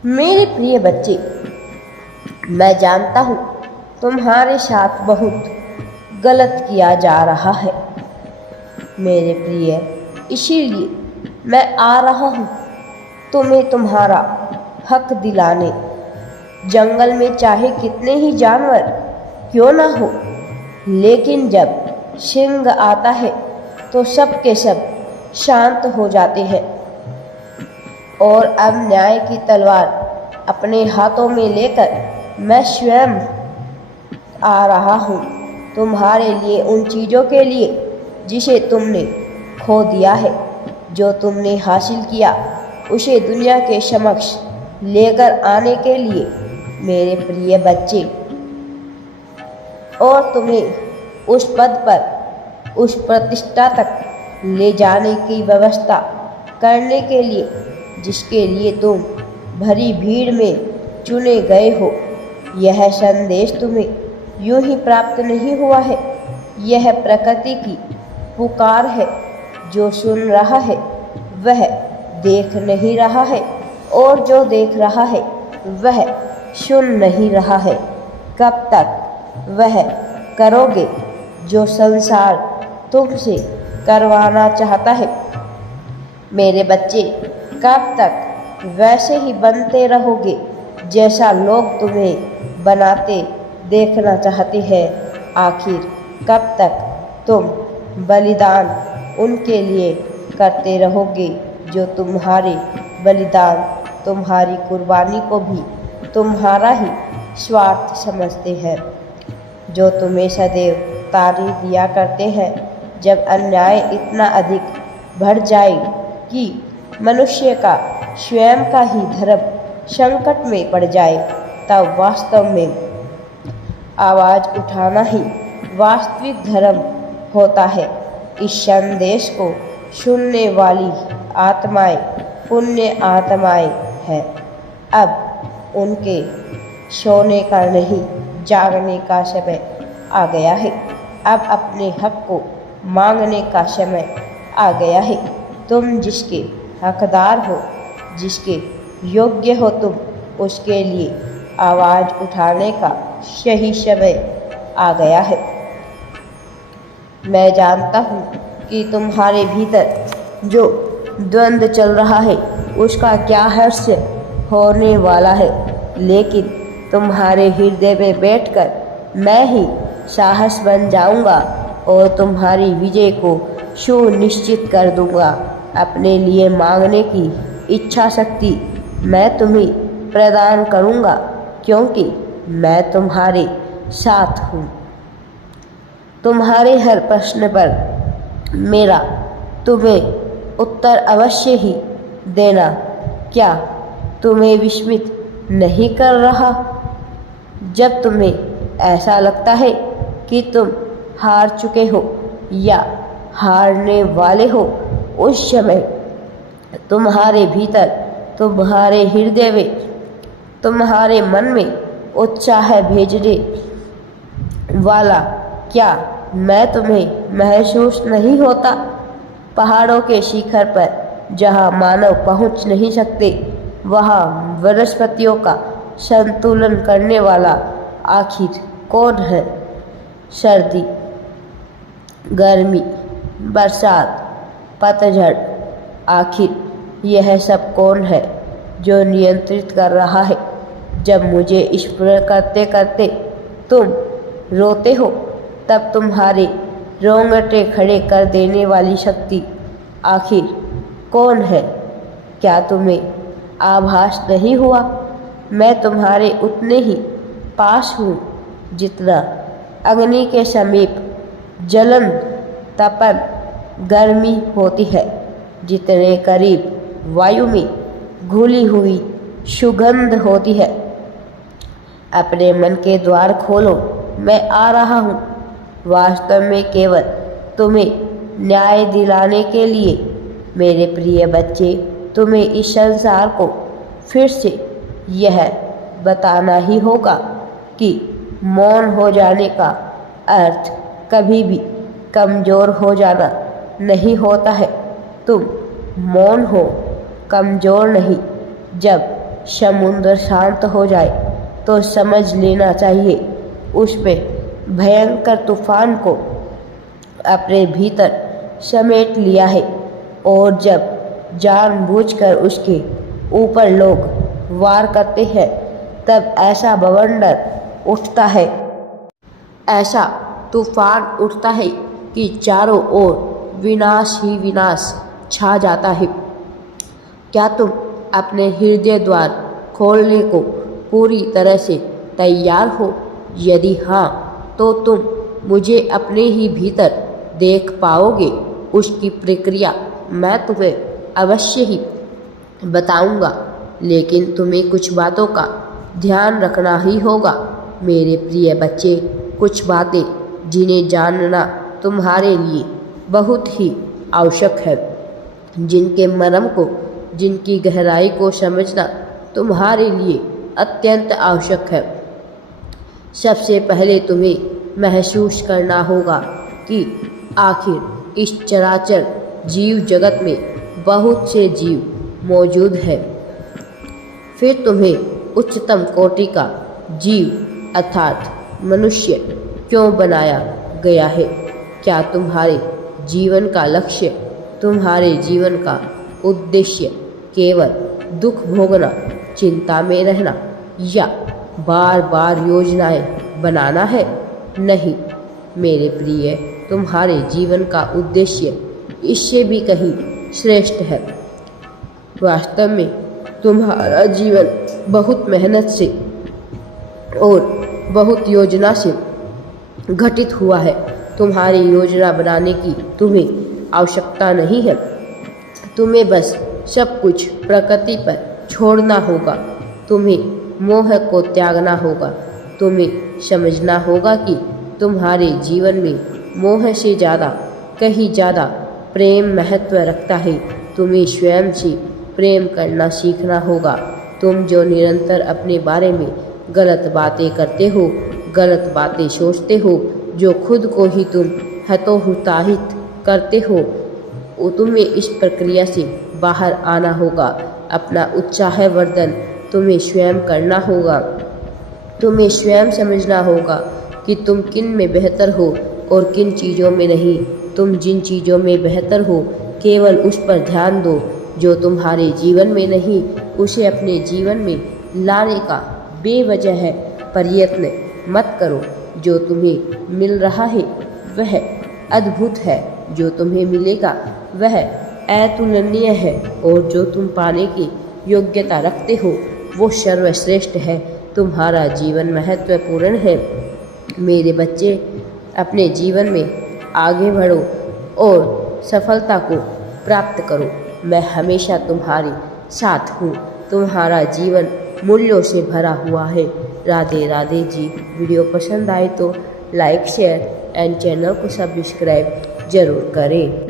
मेरे प्रिय बच्चे, मैं जानता हूँ तुम्हारे साथ बहुत गलत किया जा रहा है मेरे प्रिय, इसीलिए मैं आ रहा हूँ तुम्हें तुम्हारा हक दिलाने। जंगल में चाहे कितने ही जानवर क्यों ना हो, लेकिन जब सिंह आता है तो सब के सब शांत हो जाते हैं। और अब न्याय की तलवार अपने हाथों में लेकर मैं स्वयं आ रहा हूँ तुम्हारे लिए, उन चीज़ों के लिए जिसे तुमने खो दिया है। जो तुमने हासिल किया उसे दुनिया के समक्ष लेकर आने के लिए मेरे प्रिय बच्चे, और तुम्हें उस पद पर, उस प्रतिष्ठा तक ले जाने की व्यवस्था करने के लिए जिसके लिए तुम भरी भीड़ में चुने गए हो। यह संदेश तुम्हें यूं ही प्राप्त नहीं हुआ है, यह प्रकृति की पुकार है। जो सुन रहा है वह देख नहीं रहा है, और जो देख रहा है वह सुन नहीं रहा है। कब तक वह करोगे जो संसार तुमसे करवाना चाहता है मेरे बच्चे? कब तक वैसे ही बनते रहोगे जैसा लोग तुम्हें बनाते देखना चाहते हैं? आखिर कब तक तुम बलिदान उनके लिए करते रहोगे जो तुम्हारे बलिदान, तुम्हारी कुर्बानी को भी तुम्हारा ही स्वार्थ समझते हैं, जो तुम्हें सदैव तारीफ दिया करते हैं? जब अन्याय इतना अधिक बढ़ जाए कि मनुष्य का स्वयं का ही धर्म संकट में पड़ जाए, तब वास्तव में आवाज़ उठाना ही वास्तविक धर्म होता है। इस संदेश को सुनने वाली आत्माएं पुण्य आत्माएं हैं। अब उनके सोने का नहीं, जागने का समय आ गया है। अब अपने हक को मांगने का समय आ गया है। तुम जिसके हकदार हो, जिसके योग्य हो, तुम उसके लिए आवाज़ उठाने का सही समय आ गया है। मैं जानता हूँ कि तुम्हारे भीतर जो द्वंद्व चल रहा है उसका क्या हर्ष होने वाला है, लेकिन तुम्हारे हृदय में बैठकर मैं ही साहस बन जाऊंगा और तुम्हारी विजय को सुनिश्चित कर दूंगा। अपने लिए मांगने की इच्छा शक्ति मैं तुम्हें प्रदान करूंगा, क्योंकि मैं तुम्हारे साथ हूँ। तुम्हारे हर प्रश्न पर मेरा तुम्हें उत्तर अवश्य ही देना क्या तुम्हें विस्मित नहीं कर रहा? जब तुम्हें ऐसा लगता है कि तुम हार चुके हो या हारने वाले हो, उस समय तुम्हारे भीतर, तुम्हारे हृदय में, तुम्हारे मन में उत्साह भेजने वाला क्या मैं तुम्हें महसूस नहीं होता? पहाड़ों के शिखर पर जहाँ मानव पहुँच नहीं सकते, वहाँ वनस्पतियों का संतुलन करने वाला आखिर कौन है? सर्दी, गर्मी, बरसात, पतझड़, आखिर यह सब कौन है जो नियंत्रित कर रहा है? जब मुझे स्मरण करते करते तुम रोते हो, तब तुम्हारे रोंगटे खड़े कर देने वाली शक्ति आखिर कौन है? क्या तुम्हें आभास नहीं हुआ मैं तुम्हारे उतने ही पास हूँ जितना अग्नि के समीप जलन, तपन, गर्मी होती है, जितने करीब वायु में घुली हुई सुगंध होती है। अपने मन के द्वार खोलो, मैं आ रहा हूँ। वास्तव में केवल तुम्हें न्याय दिलाने के लिए मेरे प्रिय बच्चे, तुम्हें इस संसार को फिर से यह बताना ही होगा कि मौन हो जाने का अर्थ कभी भी कमज़ोर हो जाना नहीं होता है। तुम मौन हो, कमज़ोर नहीं। जब समुद्र शांत हो जाए तो समझ लेना चाहिए उसमें भयंकर तूफान को अपने भीतर समेट लिया है। और जब जानबूझकर उसके ऊपर लोग वार करते हैं तब ऐसा बवंडर उठता है, ऐसा तूफान उठता है कि चारों ओर विनाश ही विनाश छा जाता है। क्या तुम अपने हृदय द्वार खोलने को पूरी तरह से तैयार हो? यदि हाँ तो तुम मुझे अपने ही भीतर देख पाओगे। उसकी प्रक्रिया मैं तुम्हें अवश्य ही बताऊंगा, लेकिन तुम्हें कुछ बातों का ध्यान रखना ही होगा मेरे प्रिय बच्चे। कुछ बातें जिन्हें जानना तुम्हारे लिए बहुत ही आवश्यक है, जिनके मर्म को, जिनकी गहराई को समझना तुम्हारे लिए अत्यंत आवश्यक है। सबसे पहले तुम्हें महसूस करना होगा कि आखिर इस चराचर जीव जगत में बहुत से जीव मौजूद हैं। फिर तुम्हें उच्चतम कोटि का जीव अर्थात मनुष्य क्यों बनाया गया है? क्या तुम्हारे जीवन का लक्ष्य, तुम्हारे जीवन का उद्देश्य केवल दुख भोगना, चिंता में रहना या बार बार योजनाएं बनाना है? नहीं मेरे प्रिय, तुम्हारे जीवन का उद्देश्य इससे भी कहीं श्रेष्ठ है। वास्तव में तुम्हारा जीवन बहुत मेहनत से और बहुत योजना से घटित हुआ है। तुम्हारी योजना बनाने की तुम्हें आवश्यकता नहीं है। तुम्हें बस सब कुछ प्रकृति पर छोड़ना होगा। तुम्हें मोह को त्यागना होगा। तुम्हें समझना होगा कि तुम्हारे जीवन में मोह से ज़्यादा, कहीं ज़्यादा प्रेम महत्व रखता है। तुम्हें स्वयं से प्रेम करना सीखना होगा। तुम जो निरंतर अपने बारे में गलत बातें करते हो, गलत बातें सोचते हो, जो खुद को ही तुम हतोत्साहित करते हो, तुम्हें इस प्रक्रिया से बाहर आना होगा। अपना उत्साहवर्धन तुम्हें स्वयं करना होगा। तुम्हें स्वयं समझना होगा कि तुम किन में बेहतर हो और किन चीज़ों में नहीं। तुम जिन चीज़ों में बेहतर हो केवल उस पर ध्यान दो। जो तुम्हारे जीवन में नहीं, उसे अपने जीवन में लाने का बेवजह प्रयत्न मत करो। जो तुम्हें मिल रहा है वह अद्भुत है, जो तुम्हें मिलेगा वह अतुलनीय है, और जो तुम पाने की योग्यता रखते हो वो सर्वश्रेष्ठ है। तुम्हारा जीवन महत्वपूर्ण है मेरे बच्चे। अपने जीवन में आगे बढ़ो और सफलता को प्राप्त करो। मैं हमेशा तुम्हारे साथ हूँ। तुम्हारा जीवन मूल्यों से भरा हुआ है। राधे राधे जी। वीडियो पसंद आए तो लाइक, शेयर एंड चैनल को सब्सक्राइब जरूर करें।